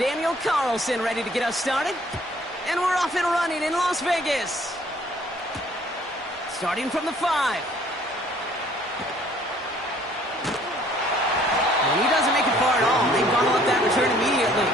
Daniel Carlson ready to get us started. And we're off and running in Las Vegas. Starting from the 5. And he doesn't make it far at all. They've gone to let that return immediately.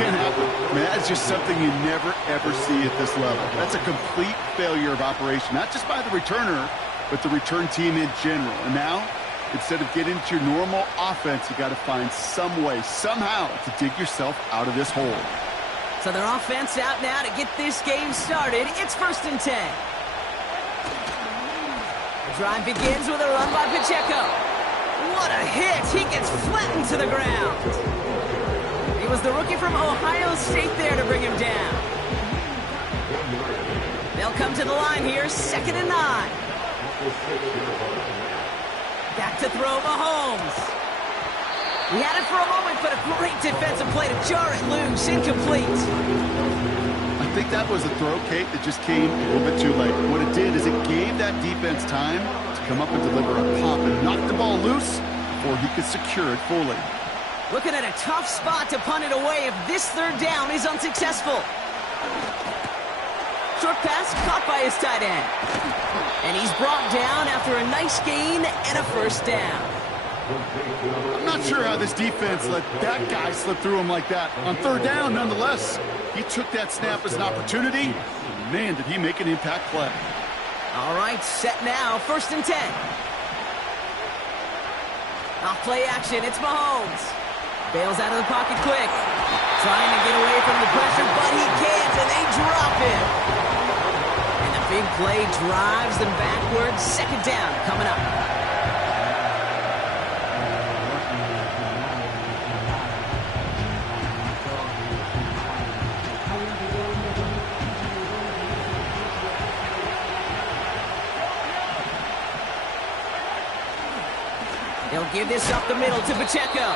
Can't happen. I mean, that's just something you never, ever see at this level. That's a complete failure of operation, not just by the returner, but the return team in general. And now, instead of getting to your normal offense, you got to find some way, somehow, to dig yourself out of this hole. So their offense out now to get this game started. It's 1st and 10. The drive begins with a run by Pacheco. What a hit! He gets flattened to the ground. He was the rookie from Ohio State there to bring him down. They'll come to the line here, 2nd and 9. Back to throw Mahomes. He had it for a moment, but a great defensive play to jar it loose. Incomplete. I think that was a throw, Kate, that just came a little bit too late. What it did is it gave that defense time to come up and deliver a pop and knock the ball loose before he could secure it fully. Looking at a tough spot to punt it away if this 3rd down is unsuccessful. Short pass caught by his tight end. And he's brought down after a nice gain and a 1st down. I'm not sure how this defense let that guy slip through him like that. On 3rd down, nonetheless, he took that snap as an opportunity. Man, did he make an impact play. All right, set now, 1st and 10. Off play action, it's Mahomes. Bails out of the pocket quick. Trying to get away from the pressure, but he can't, and they drop him. And the big play drives them backwards. 2nd down coming up. They'll give this up the middle to Pacheco.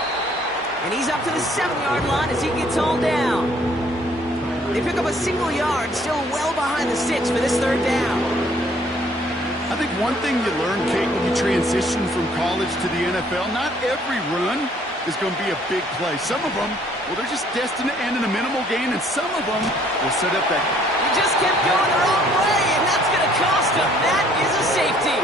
And he's up to the 7-yard line as he gets hauled down. They pick up a single yard, still well behind the sticks for this 3rd down. I think one thing you learn, Kate, when you transition from college to the NFL, not every run is going to be a big play. Some of them, well, they're just destined to end in a minimal gain, and some of them will set up that. He just kept going the wrong way, and that's going to cost him. That is a safety.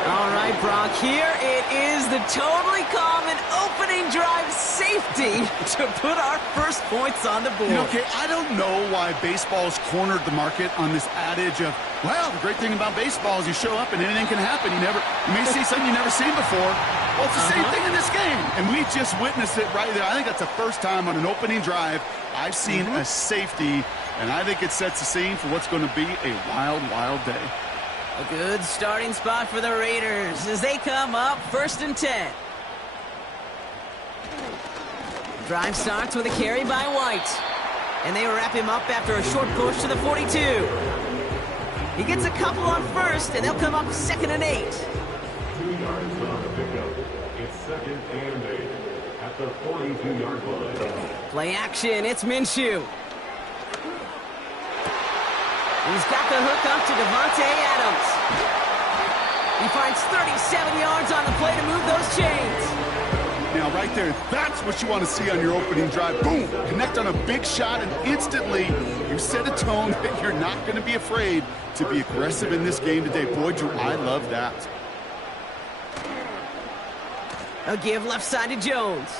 All right, Brock, here it is, the totally common opening drive safety to put our first points on the board. You know, Kate, I don't know why baseball's cornered the market on this adage of, well, the great thing about baseball is you show up and anything can happen. You may see something you've never seen before. Well, it's the same thing in this game, and we just witnessed it right there. I think that's the first time on an opening drive I've seen a safety, and I think it sets the scene for what's going to be a wild, wild day. A good starting spot for the Raiders as they come up 1st and 10. Drive starts with a carry by White. And they wrap him up after a short push to the 42. He gets a couple on 1st, and they'll come up 2nd and 8. 2 yards on the pickup. It's 2nd and 8 at the 42-yard line. Play action, it's Minshew. He's got the hook up to Devontae Adams. He finds 37 yards on the play to move those chains. Now, right there, that's what you want to see on your opening drive. Boom! Connect on a big shot, and instantly you set a tone that you're not going to be afraid to be aggressive in this game today. Boy, Drew, I love that. A give left side to Jones.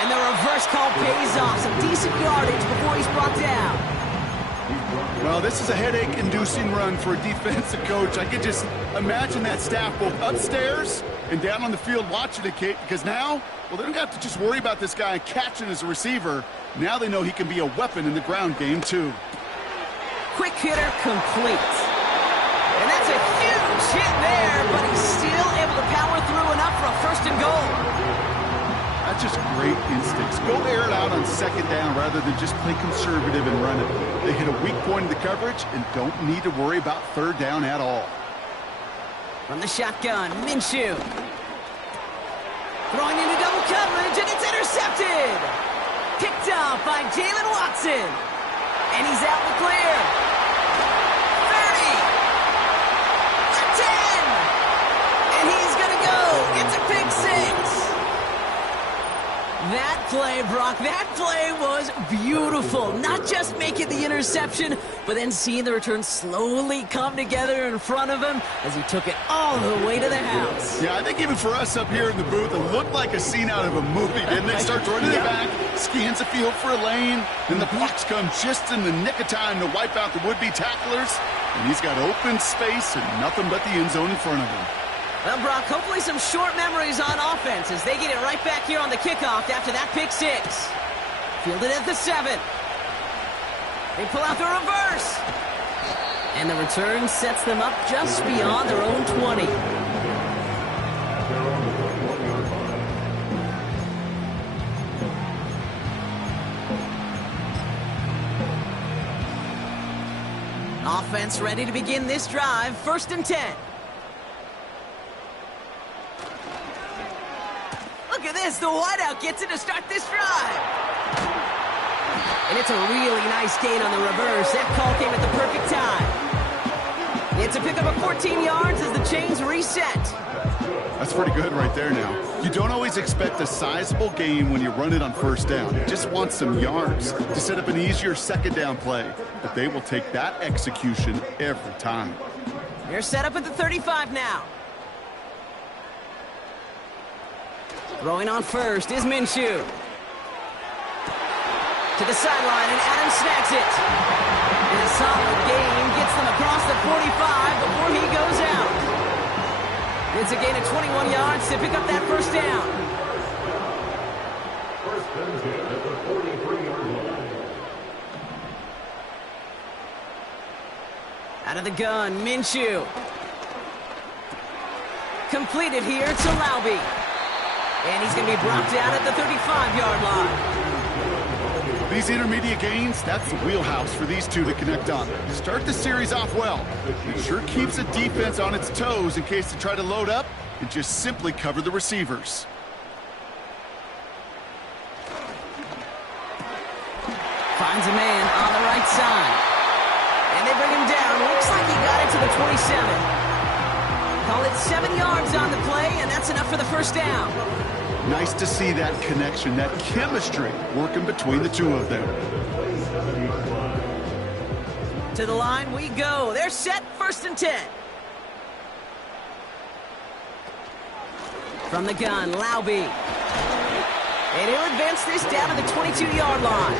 And the reverse call pays off. Some decent yardage before he's brought down. Well, this is a headache-inducing run for a defensive coach. I could just imagine that staff both upstairs and down on the field watching it, Kate, because now, well, they don't have to just worry about this guy catching as a receiver. Now they know he can be a weapon in the ground game, too. Quick hitter complete. And that's a huge hit there, but he's still able to power through enough for a 1st and goal. That's just great instincts. Go air it out on 2nd down rather than just play conservative and run it. They hit a weak point in the coverage and don't need to worry about 3rd down at all. From the shotgun, Minshew. Throwing into double coverage, and it's intercepted. Picked up by Jalen Watson. And he's out in the clear. 30. The 10. And he's going to go. It's a pick 6. That play, Brock, that play was beautiful. Not just making the interception, but then seeing the return slowly come together in front of him as he took it all the way to the house. Yeah, I think even for us up here in the booth, it looked like a scene out of a movie, didn't it? Starts running it back, scans the field for a lane, then the blocks come just in the nick of time to wipe out the would-be tacklers, and he's got open space and nothing but the end zone in front of him. Well, Brock, hopefully some short memories on offense as they get it right back here on the kickoff after that pick six. Fielded at the 7. They pull out the reverse. And the return sets them up just beyond their own 20. Offense ready to begin this drive. 1st and 10. Look at this, the wideout gets it to start this drive. And it's a really nice gain on the reverse. That call came at the perfect time. It's a pickup of 14 yards as the chains reset. That's pretty good right there now. You don't always expect a sizable gain when you run it on 1st down. You just want some yards to set up an easier 2nd down play. But they will take that execution every time. They're set up at the 35 now. Throwing on 1st is Minshew. To the sideline, and Adams snags it. And a solid gain gets them across the 45 before he goes out. It's a gain of 21 yards to pick up that 1st down. First and 10 at the 43-yard line. Out of the gun, Minshew. Completed here to Laube. And he's going to be brought down at the 35-yard line. These intermediate gains, that's the wheelhouse for these two to connect on. Start the series off well. It sure keeps the defense on its toes in case they try to load up and just simply cover the receivers. Finds a man on the right side. And they bring him down. Looks like he got it to the 27. Call it 7 yards on the play, and that's enough for the 1st down. Nice to see that connection, that chemistry working between the two of them. To the line we go. They're set. 1st and 10. From the gun, Laube. And he'll advance this down to the 22-yard line.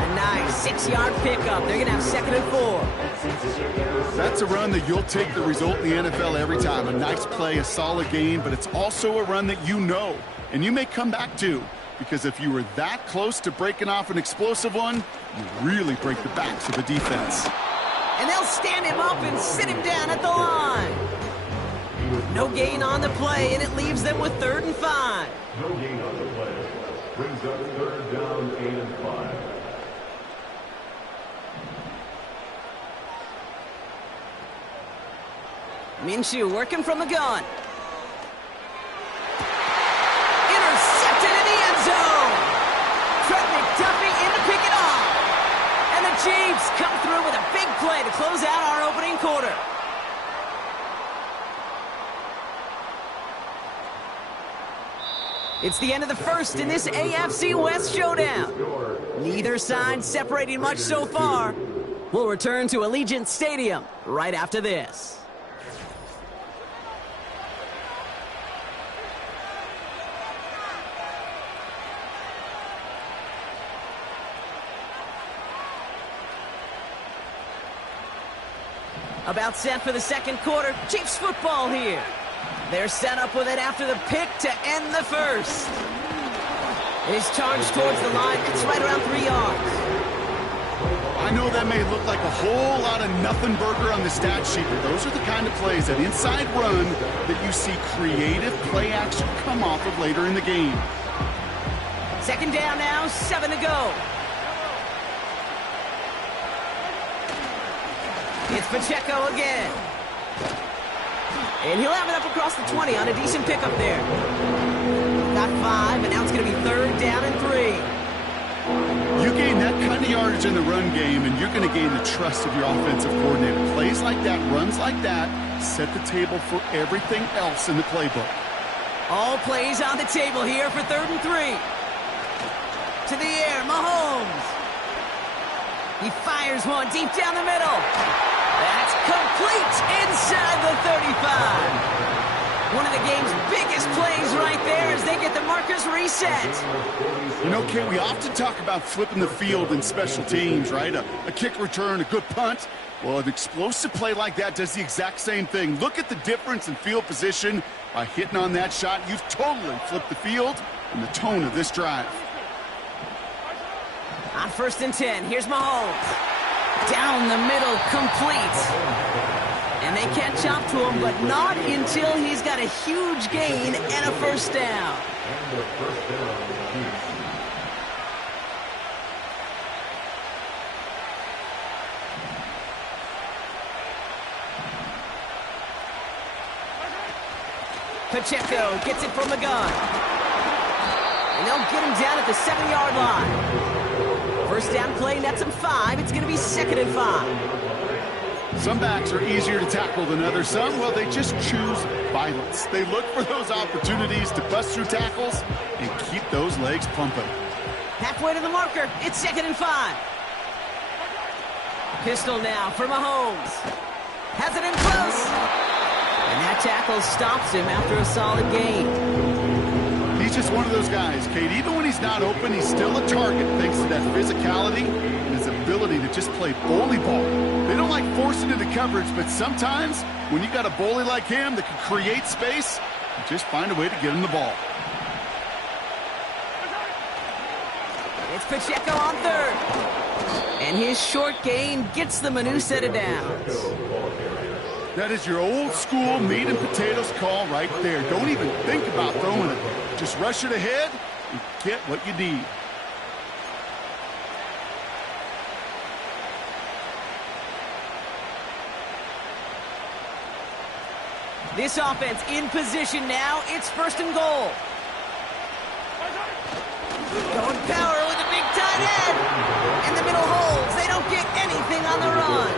A nice 6-yard pickup. They're going to have 2nd and 4. That's a run that you'll take the result in the NFL every time. A nice play, a solid gain, but it's also a run that you know, and you may come back to, because if you were that close to breaking off an explosive one, you really break the backs of the defense. And they'll stand him up and sit him down at the line. No gain on the play, and it leaves them with 3rd and 5. No gain on the play. Brings up 3rd down and 5. Minshew working from the gun. Intercepted in the end zone. Trent McDuffie in to pick it off. And the Chiefs come through with a big play to close out our opening quarter. It's the end of the 1st in this AFC West showdown. Neither side separating much so far. We'll return to Allegiant Stadium right after this. About set for the 2nd quarter. Chiefs football here. They're set up with it after the pick to end the 1st. He's charged towards the line. It's right around 3 yards. I know that may look like a whole lot of nothing burger on the stat sheet, but those are the kind of plays, that inside run, that you see creative play action come off of later in the game. 2nd down now, 7 to go. It's Pacheco again. And he'll have it up across the 20 on a decent pickup there. Got 5, and now it's going to be 3rd down and 3. You gain that kind of yardage in the run game, and you're going to gain the trust of your offensive coordinator. Plays like that, runs like that, set the table for everything else in the playbook. All plays on the table here for 3rd and 3. To the air, Mahomes. He fires one deep down the middle. That's complete inside the 35. One of the game's biggest plays right there as they get the markers reset. You know, Kate, we often talk about flipping the field in special teams, right? A kick return, a good punt. Well, an explosive play like that does the exact same thing. Look at the difference in field position. By hitting on that shot, you've totally flipped the field and the tone of this drive. On 1st and 10, here's Mahomes. Down the middle, complete. And they catch up to him, but not until he's got a huge gain and a 1st down. And the 1st down on the Chiefs. Pacheco gets it from the gun. And they'll get him down at the 7-yard line. 1st down play, nets him 5. It's going to be 2nd and 5. Some backs are easier to tackle than others. Some, well, they just choose violence. They look for those opportunities to bust through tackles and keep those legs pumping. Halfway to the marker. It's 2nd and 5. Pistol now for Mahomes. Has it in close. And that tackle stops him after a solid gain. He's just one of those guys, Kate. Even when he's not open, he's still a target thanks to that physicality and his ability to just play bully ball. They don't like forcing into coverage, but sometimes when you got a bully like him that can create space, you just find a way to get him the ball. It's Pacheco on 3rd. And his short gain gets them a new set of downs. That is your old school meat and potatoes call right there. Don't even think about throwing it. Just rush it ahead and get what you need. This offense in position now. It's 1st and goal. Going power with a big tight end. And the middle holds. They don't get anything on the run.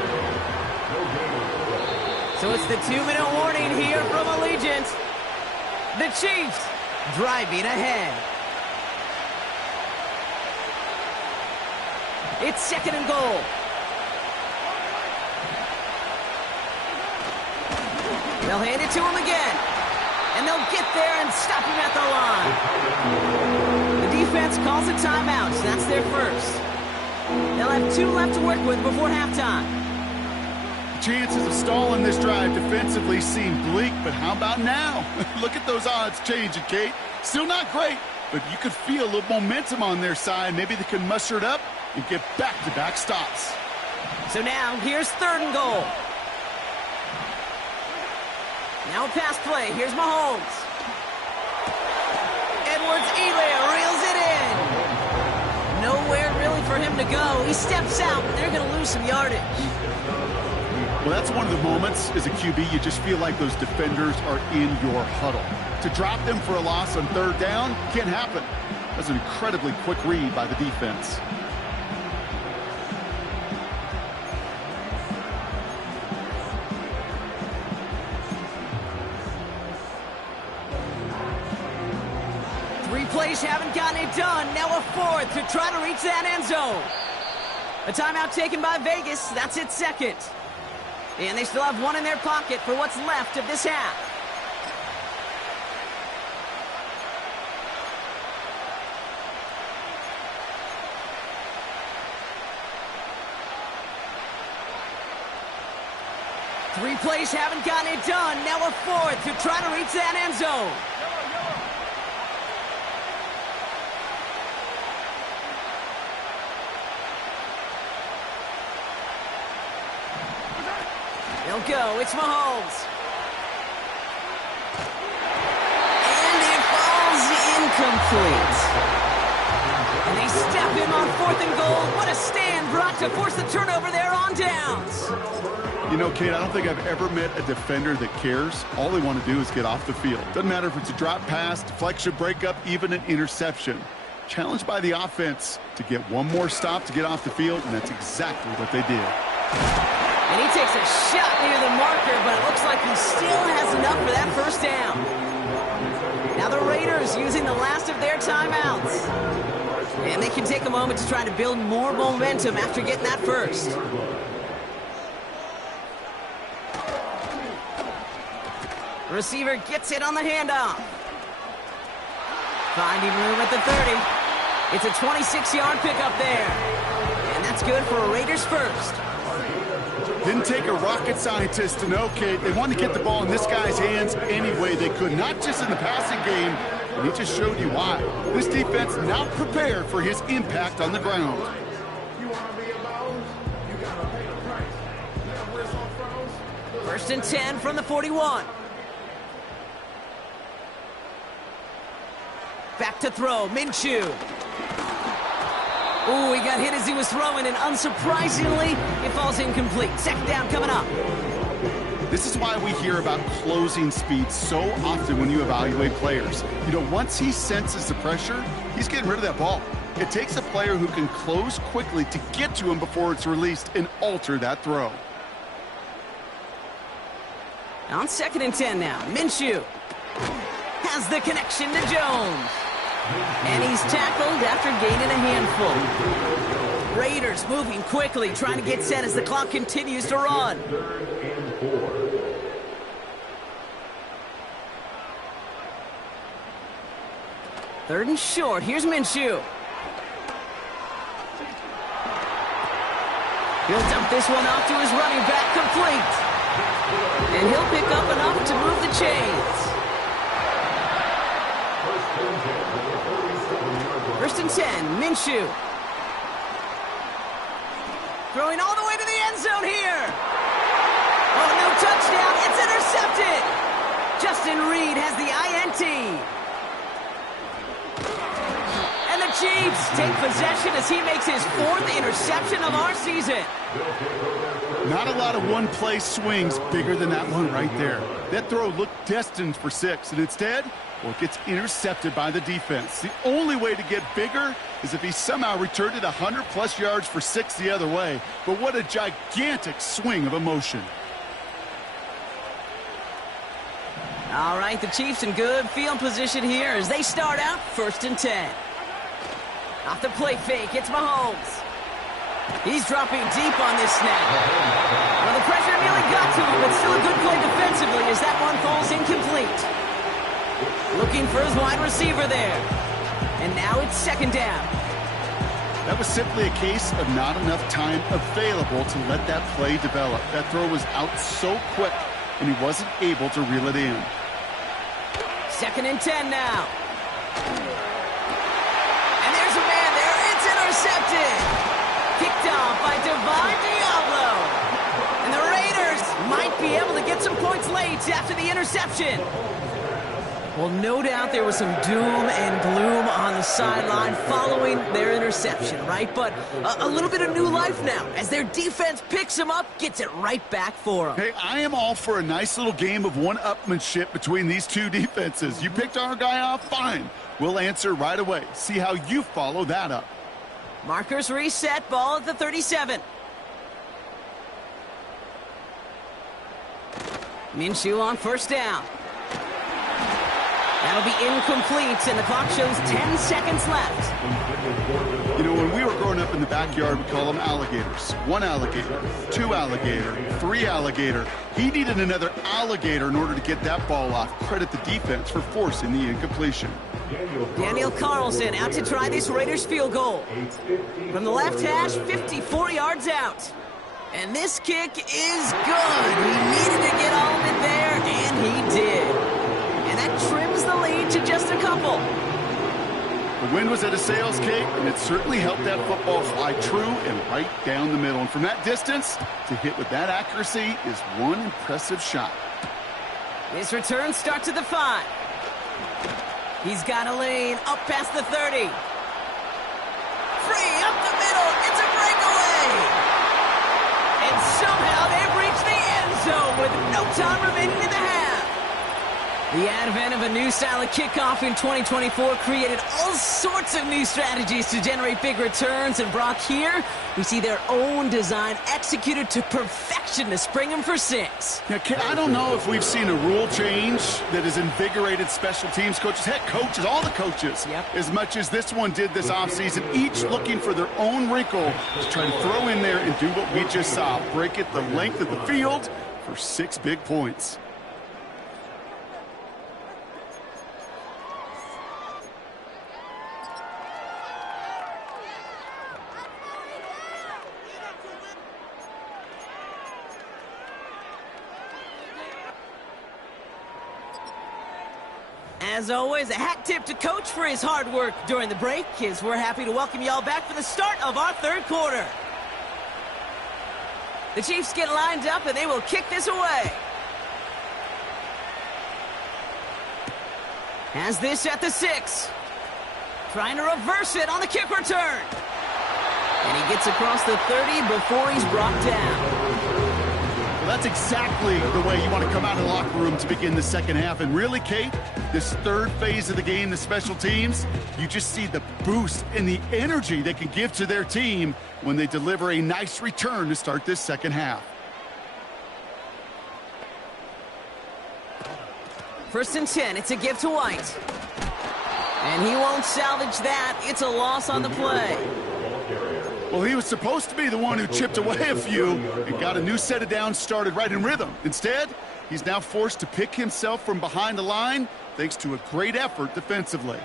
So it's the 2-minute warning here from Allegiant. The Chiefs driving ahead. It's 2nd and goal. They'll hand it to him again. And they'll get there and stop him at the line. The defense calls a timeout. So that's their 1st. They'll have 2 left to work with before halftime. Chances of stalling this drive defensively seem bleak, but how about now? Look at those odds changing, Kate. Still not great, but you could feel a little momentum on their side. Maybe they can muster it up and get back-to-back stops. So now, here's 3rd and goal. Now a pass play. Here's Mahomes. Edwards-Helaire reels it in. Nowhere really for him to go. He steps out. They're going to lose some yardage. Well, that's one of the moments as a QB you just feel like those defenders are in your huddle. To drop them for a loss on 3rd down can't happen. That's an incredibly quick read by the defense. Three plays haven't gotten it done. Now a 4th to try to reach that end zone. A timeout taken by Vegas. That's its 2nd. And they still have 1 in their pocket for what's left of this half. Three plays haven't gotten it done. Now a 4th to try to reach that end zone. They'll go. It's Mahomes. And it falls incomplete. And they step in on 4th and goal. What a stand brought to force the turnover there on downs. You know, Kate, I don't think I've ever met a defender that cares. All they want to do is get off the field. Doesn't matter if it's a drop pass, deflection, breakup, even an interception. Challenged by the offense to get one more stop to get off the field, and that's exactly what they did. And he takes a shot near the marker, but it looks like he still has enough for that 1st down. Now Now the Raiders using the last of their timeouts. And they can take a moment to try to build more momentum after getting that first. Receiver gets it on the handoff. Finding room at the 30. It's a 26-yard pickup there. And that's good for a Raiders first. Didn't take a rocket scientist to know, Kate. They wanted to get the ball in this guy's hands any way they could, not just in the passing game, and he just showed you why. This defense not prepared for his impact on the ground. First and 10 from the 41. Back to throw, Minshew. Ooh, he got hit as he was throwing, and unsurprisingly, it falls incomplete. Second down coming up. This is why we hear about closing speed so often when you evaluate players. You know, once he senses the pressure, he's getting rid of that ball. It takes a player who can close quickly to get to him before it's released and alter that throw. On second and 10 now, Minshew has the connection to Jones. And he's tackled after gaining a handful. Raiders moving quickly, trying to get set as the clock continues to run. Third and short. Here's Minshew. He'll dump this one off to his running back, complete. And he'll pick up enough to move the chains. First and 10, Minshew. Throwing all the way to the end zone here. Oh, no touchdown. It's intercepted. Justin Reed has the INT. And the Chiefs take possession as he makes his 4th interception of our season. Not a lot of one-play swings bigger than that one right there. That throw looked destined for 6, and instead, well, it gets intercepted by the defense. The only way to get bigger is if he somehow returned it 100-plus yards for 6 the other way. But what a gigantic swing of emotion. All right, the Chiefs in good field position here as they start out first and 10. Off the play fake, it's Mahomes. He's dropping deep on this snap. Well, the pressure nearly got to him, but still a good play defensively as that one falls incomplete. Looking for his wide receiver there. And now it's second down. That was simply a case of not enough time available to let that play develop. That throw was out so quick, and he wasn't able to reel it in. Second and 10 now. And there's a man there. It's intercepted. Kicked off by Divine Diablo. And the Raiders might be able to get some points late after the interception. Well, no doubt there was some doom and gloom on the sideline following their interception, right? But a little bit of new life now as their defense picks them up, gets it right back for them. Hey, I am all for a nice little game of one-upmanship between these two defenses. You picked our guy off, fine. We'll answer right away. See how you follow that up. Markers reset, ball at the 37. Minshew on first down. That'll be incomplete, and the clock shows 10 seconds left. You know, when we were growing up in the backyard, we call them alligators. 1 alligator, 2 alligator, 3 alligator. He needed another alligator in order to get that ball off. Credit the defense for forcing the incompletion. Daniel Carlson out to try this Raiders field goal. From the left hash, 54 yards out. And this kick is good. He needed to get all of it there, and he did. And that trims the lead to just a couple. The wind was at a sails, Kate, and it certainly helped that football fly true and right down the middle. And from that distance, to hit with that accuracy is one impressive shot. This return starts at the 5. He's got a lane up past the 30. Free up the middle. It's a breakaway. And somehow they've reached the end zone with no time remaining in the half. The advent of a new style of kickoff in 2024 created all sorts of new strategies to generate big returns. And Brock, here we see their own design executed to perfection to spring them for 6. Yeah, I don't know if we've seen a rule change that has invigorated special teams coaches, head coaches, all the coaches, as much as this one did this offseason, each looking for their own wrinkle to try to throw in there and do what we just saw, break it the length of the field for 6 big points. As always, a hat tip to Coach for his hard work during the break, as we're happy to welcome y'all back for the start of our 3rd quarter. The Chiefs get lined up, and they will kick this away. Has this at the 6. Trying to reverse it on the kick return. And he gets across the 30 before he's brought down. Well, that's exactly the way you want to come out of the locker room to begin the second half. And really, Kate, this 3rd phase of the game, the special teams, you just see the boost and the energy they can give to their team when they deliver a nice return to start this second half. 1st and 10, it's a give to White. And he won't salvage that. It's a loss on the play. Well, he was supposed to be the one who chipped away a few and got a new set of downs started right in rhythm. Instead, he's now forced to pick himself from behind the line thanks to a great effort defensively.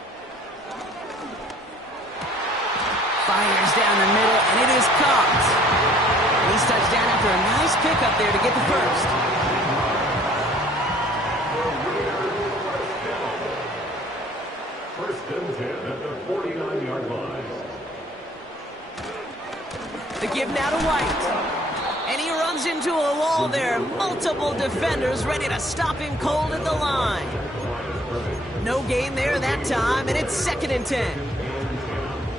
Fires down the middle, and it is caught. He's touched down after a nice pickup there to get the 1st. The give now to White. And he runs into a wall there. Multiple defenders ready to stop him cold at the line. No gain there that time, and it's 2nd and 10.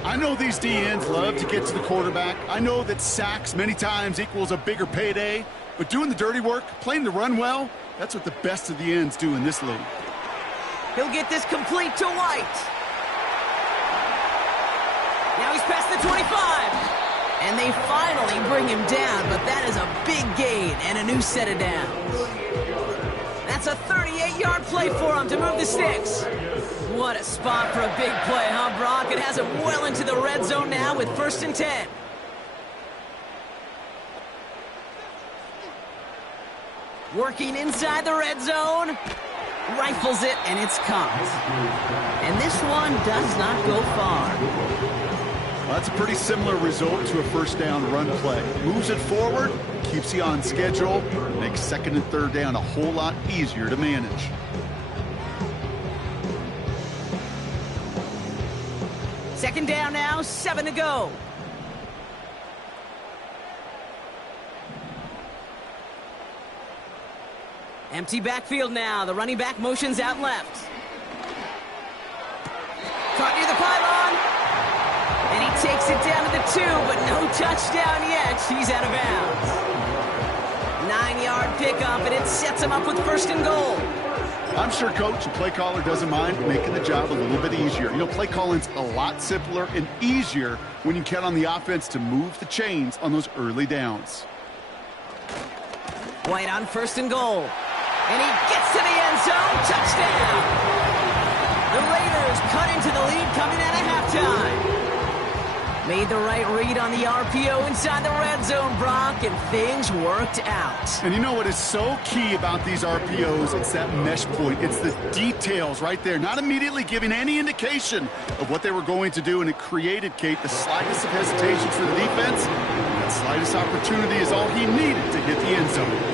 I know these DNs love to get to the quarterback. I know that sacks many times equals a bigger payday. But doing the dirty work, playing the run well, that's what the best of the ends do in this league. He'll get this complete to White. Now he's past the 25. And they finally bring him down, but that is a big gain and a new set of downs. That's a 38-yard play for him to move the sticks. What a spot for a big play, huh, Brock? It has him well into the red zone now with 1st and 10. Working inside the red zone. Rifles it, and it's caught. And this one does not go far. Well, that's a pretty similar result to a 1st down run play. Moves it forward, keeps you on schedule, makes 2nd and 3rd down a whole lot easier to manage. Second down now, 7 to go. Empty backfield now. The running back motions out left. Caught near the pylon. And he takes it down to the 2, but no touchdown yet. He's out of bounds. 9-yard pickup, and it sets him up with 1st and goal. I'm sure coach and play caller doesn't mind making the job a little bit easier. You know, play calling's a lot simpler and easier when you count on the offense to move the chains on those early downs. White on 1st and goal. And he gets to the end zone. Touchdown! The Raiders cut into the lead coming out of halftime. Made the right read on the RPO inside the red zone, Brock, and things worked out. And you know what is so key about these RPOs? It's that mesh point. It's the details right there. Not immediately giving any indication of what they were going to do, and it created, Kate, the slightest of hesitations for the defense. That slightest opportunity is all he needed to hit the end zone.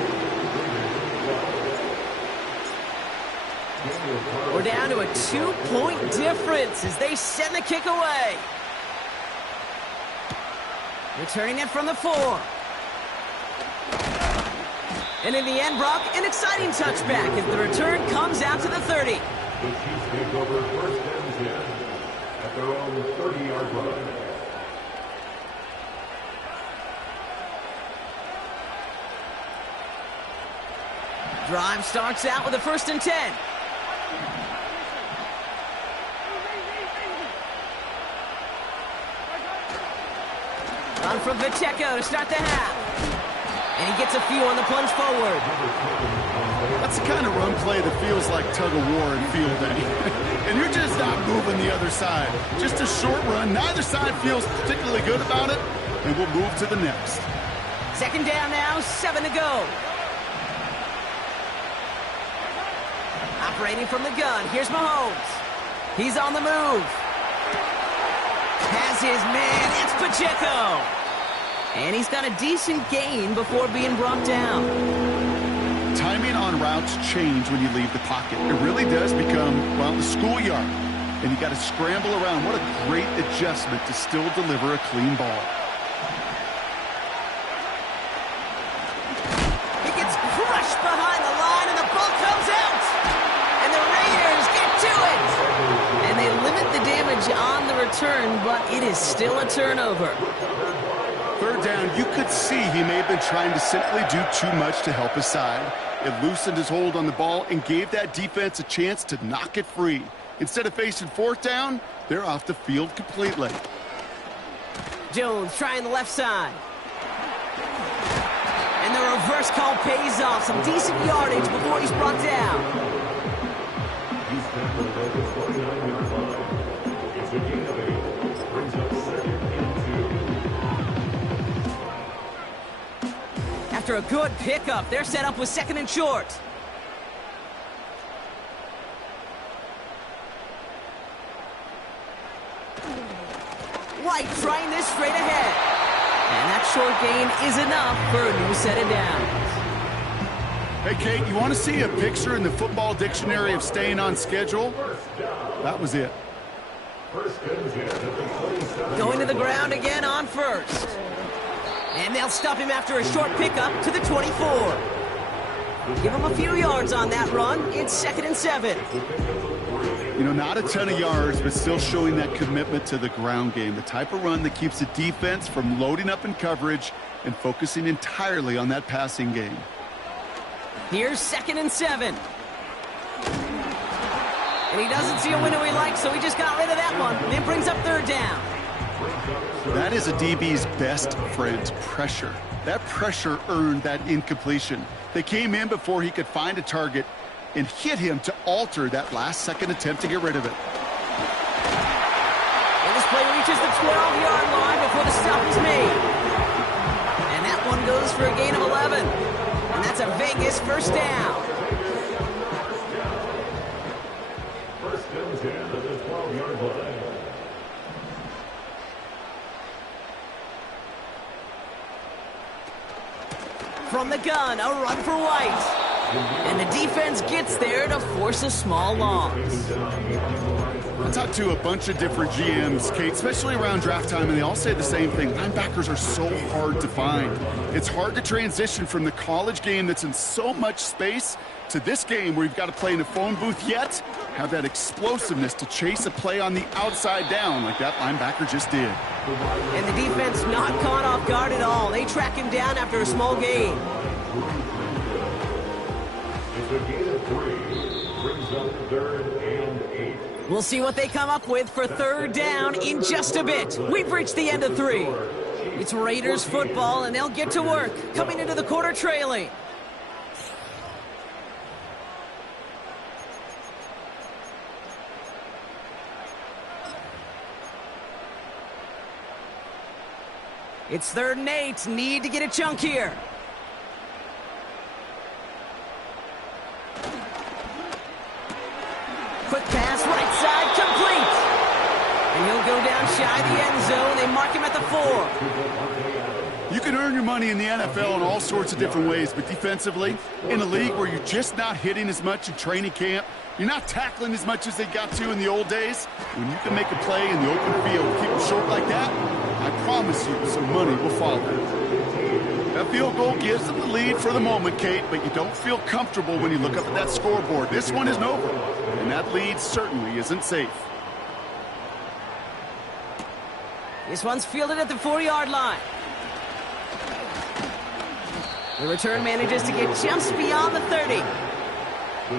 We're down to a 2-point difference as they send the kick away. Returning it from the 4. And in the end, Brock, an exciting touchback as the return comes out to the 30. The Chiefs take over 1st and 10 at their own 30-yard line. Drive starts out with a 1st and 10. On from Pacheco to start the half. And he gets a few on the plunge forward. That's the kind of run play that feels like tug-of-war in field day. And you're just not moving the other side. Just a short run. Neither side feels particularly good about it. And we'll move to the next. Second down now, 7 to go. Operating from the gun, here's Mahomes. He's on the move. Has his man, it's Pacheco. And he's got a decent gain before being brought down. Timing on routes change when you leave the pocket. It really does become, well, the schoolyard. And you got to scramble around. What a great adjustment to still deliver a clean ball. He gets crushed behind the line, and the ball comes out. And the Raiders get to it. And they limit the damage on the return, but it is still a turnover. Third down, you could see he may have been trying to simply do too much to help his side. It loosened his hold on the ball and gave that defense a chance to knock it free. Instead of facing fourth down, they're off the field completely. Jones trying the left side. And the reverse call pays off. Some decent yardage before he's brought down. He's tackled at the 29-yard line. It's a gain of 8. Brings up 2nd and 2. After a good pickup, they're set up with 2nd and short. White trying this straight ahead. And that short gain is enough for a new set of downs. Hey, Kate, you want to see a picture in the football dictionary of staying on schedule? That was it. Going to the ground again on first. And they'll stop him after a short pickup to the 24. Give him a few yards on that run. It's 2nd and 7. You know, not a ton of yards, but still showing that commitment to the ground game. The type of run that keeps the defense from loading up in coverage and focusing entirely on that passing game. Here's 2nd and 7. And he doesn't see a window he likes, so he just got rid of that one. And it brings up 3rd down. That is a DB's best friend, pressure. That pressure earned that incompletion. They came in before he could find a target and hit him to alter that last-second attempt to get rid of it. And this play reaches the 12-yard line before the stop is made. And that one goes for a gain of 11. And that's a Vegas first down. First and 10 at the 12-yard line. From the gun, a run for White. And the defense gets there to force a small loss. I talked to a bunch of different GMs, Kate, especially around draft time, and they all say the same thing. Linebackers are so hard to find. It's hard to transition from the college game that's in so much space to this game where you've got to play in a phone booth, yet have that explosiveness to chase a play on the outside down like that linebacker just did. And the defense not caught off guard at all. They track him down after a small gain. It's a gain of 3. Brings up 3rd and 8. We'll see what they come up with for 3rd down in just a bit. We've reached the end of 3. It's Raiders football, and they'll get to work, coming into the quarter trailing. It's 3rd and 8. Need to get a chunk here. Quick pass, right side, complete. And he'll go down shy of the end zone. They mark him at the 4. You can earn your money in the NFL in all sorts of different ways, but defensively, in a league where you're just not hitting as much in training camp, you're not tackling as much as they got to in the old days, when you can make a play in the open field, keep it short like that, I promise you some money will follow. That field goal gives them the lead for the moment, Kate, but you don't feel comfortable when you look up at that scoreboard. This one isn't over, and that lead certainly isn't safe. This one's fielded at the 4-yard line. The return manages to get just beyond the 30.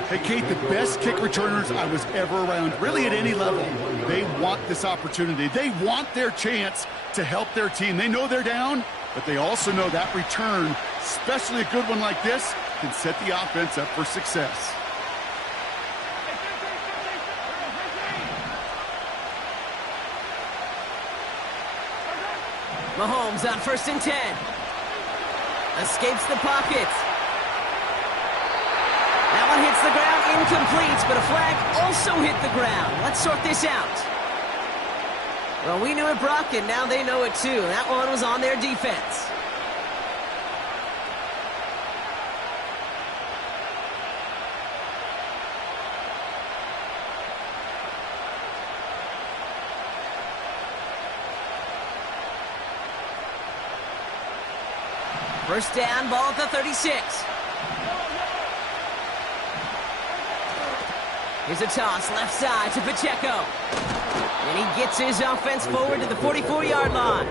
Hey, Kate, the best kick returners I was ever around, really at any level, they want this opportunity. They want their chance to help their team. They know they're down, but they also know that return, especially a good one like this, can set the offense up for success. Mahomes on 1st and 10. Escapes the pocket. That one hits the ground, incomplete, but a flag also hit the ground. Let's sort this out. Well, we knew it, Brock, and now they know it too. That one was on their defense. First down, ball at the 36. Here's a toss, left side to Pacheco. And he gets his offense forward to the 44-yard line.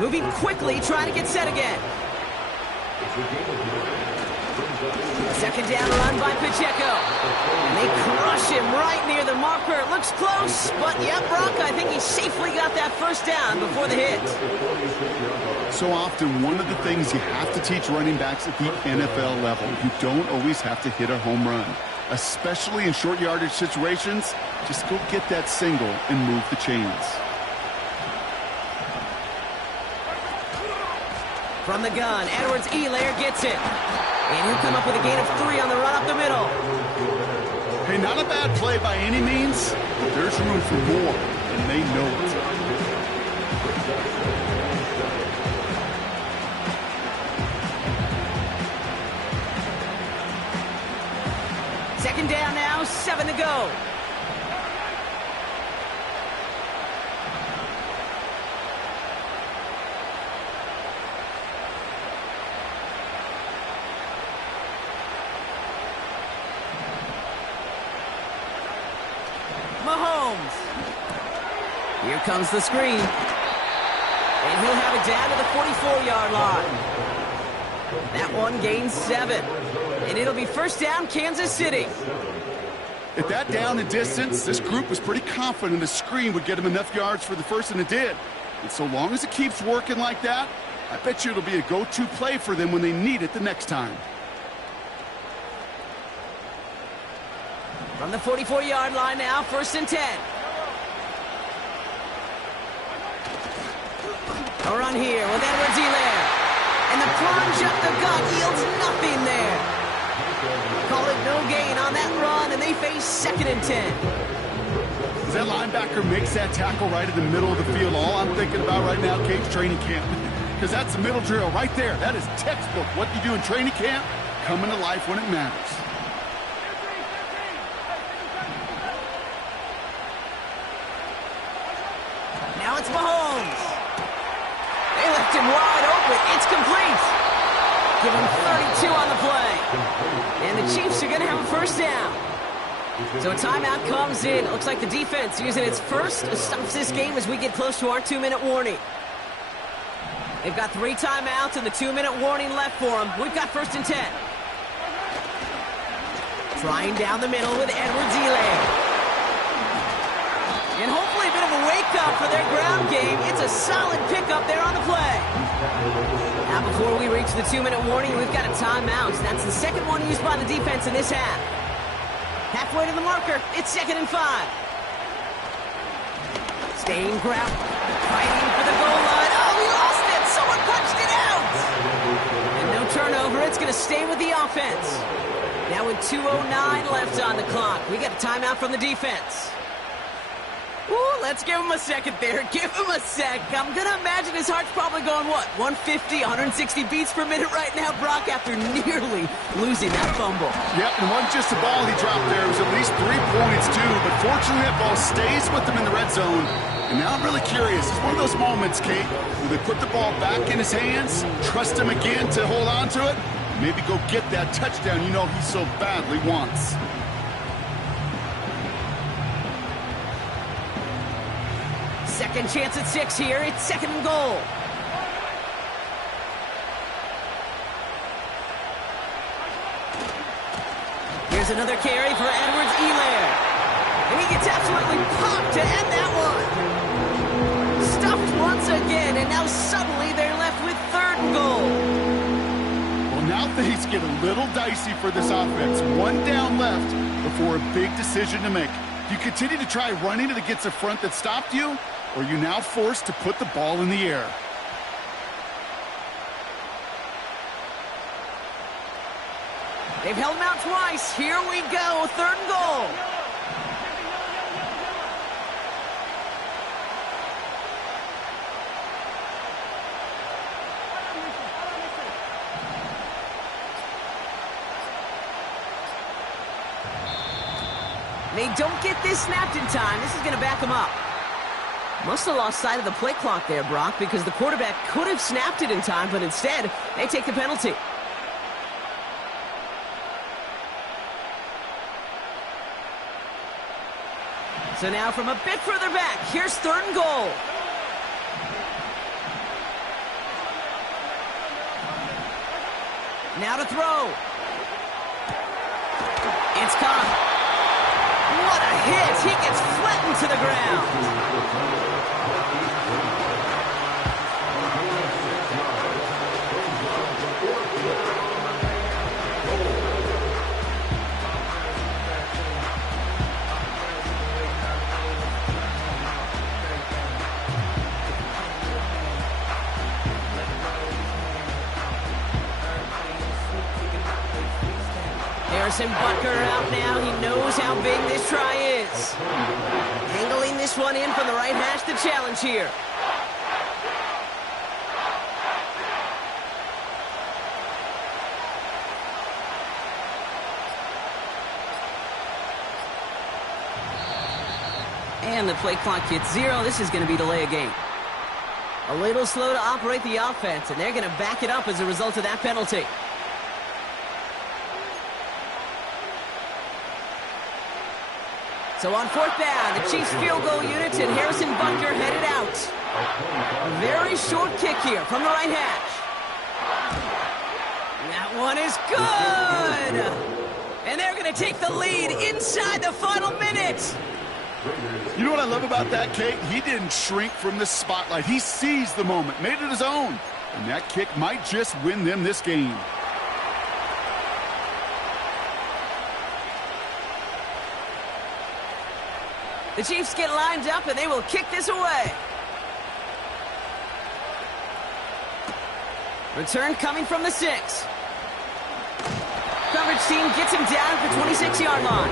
Moving quickly, trying to get set again. Second down run by Pacheco. And they crush him right near the marker. It looks close, but yeah, Brock, I think he safely got that first down before the hit. So often, one of the things you have to teach running backs at the NFL level, you don't always have to hit a home run. Especially in short yardage situations, just go get that single and move the chains. From the gun, Edwards-Helaire gets it. And he'll come up with a gain of 3 on the run up the middle. Hey, not a bad play by any means, but there's room for more, and they know it. Second down now, 7 to go. Mahomes. Here comes the screen. And he'll have it down to the 44-yard line. That one gains 7. And it'll be first down, Kansas City. At that down and distance, this group was pretty confident the screen would get them enough yards for the first, and it did. And so long as it keeps working like that, I bet you it'll be a go-to play for them when they need it the next time. From the 44-yard line now, 1st and 10. A run here with Edwards-Helaire. And the plunge up the gut yields nothing there. Call it no gain on that run, and they face 2nd and 10. As that linebacker makes that tackle right in the middle of the field, all I'm thinking about right now, Kate's training camp. Because that's the middle drill right there. That is textbook. What you do in training camp, coming to life when it matters. Now it's Mahomes. They left him wide open. It's complete. Give him 32 on the play. And the Chiefs are going to have a first down. So a timeout comes in. It looks like the defense using its first stops this game as we get close to our 2-minute warning. They've got 3 timeouts and the 2-minute warning left for them. We've got 1st and 10. Trying down the middle with Edwards-Helaire. And hopefully a bit of a wake-up for their ground game. It's a solid pickup there on the play. Now before we reach the 2-minute warning, we've got a timeout. That's the second one used by the defense in this half. Halfway to the marker, it's 2nd and 5. Staying ground, fighting for the goal line. Oh, we lost it! Someone punched it out! And no turnover, it's going to stay with the offense. Now with 2:09 left on the clock, we got a timeout from the defense. Ooh, let's give him a second there. Give him a sec. I'm going to imagine his heart's probably going, what, 150, 160 beats per minute right now, Brock, after nearly losing that fumble. Yep, and it wasn't just the ball he dropped there. It was at least 3 points, too. But fortunately, that ball stays with him in the red zone. And now I'm really curious. It's one of those moments, Kate, where they put the ball back in his hands, trust him again to hold on to it, maybe go get that touchdown you know he so badly wants. Second chance at 6 here. It's 2nd and goal. Here's another carry for Edwards-Helaire. And he gets absolutely popped to end that one. Stuffed once again, and now suddenly they're left with 3rd and goal. Well, now things get a little dicey for this offense. 1 down left before a big decision to make. Do you continue to try running it against a front that stopped you, or are you now forced to put the ball in the air? They've held him out twice. Here we go, 3rd and goal. They don't get this snapped in time. This is going to back them up. Must have lost sight of the play clock there, Brock, because the quarterback could have snapped it in time, but instead, they take the penalty. So now from a bit further back, here's 3rd and goal. Now to throw. It's caught. What a hit! He gets flattened to the ground. Harrison Butker out now. He knows how big this try is. Angling this one in from the right hash, the challenge here. And the play clock hits 0. This is going to be delay a game. A little slow to operate the offense, and they're going to back it up as a result of that penalty. So on 4th down, the Chiefs field goal unit and Harrison Butker headed out. A very short kick here from the right hash. That one is good! And they're going to take the lead inside the final minute. You know what I love about that, Kate? He didn't shrink from the spotlight. He seized the moment, made it his own. And that kick might just win them this game. The Chiefs get lined up, and they will kick this away. Return coming from the 6. Coverage team gets him down at the 26-yard line.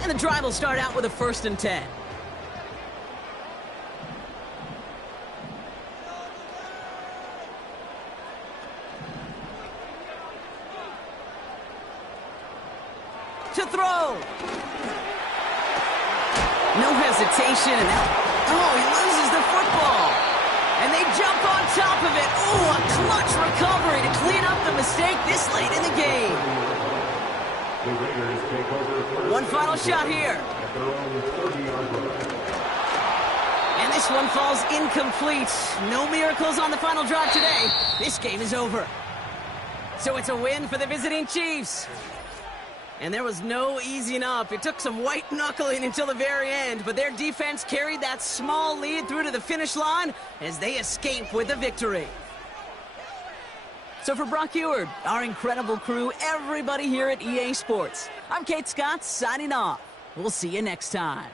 And the drive will start out with a 1st and 10. To throw. No hesitation. And now, he loses the football. And they jump on top of it. A clutch recovery to clean up the mistake this late in the game. One final shot here. And this one falls incomplete. No miracles on the final drive today. This game is over. So it's a win for the visiting Chiefs. And there was no easing up. It took some white knuckling until the very end, but their defense carried that small lead through to the finish line as they escape with a victory. So for Brock Eward, our incredible crew, everybody here at EA Sports, I'm Kate Scott signing off. We'll see you next time.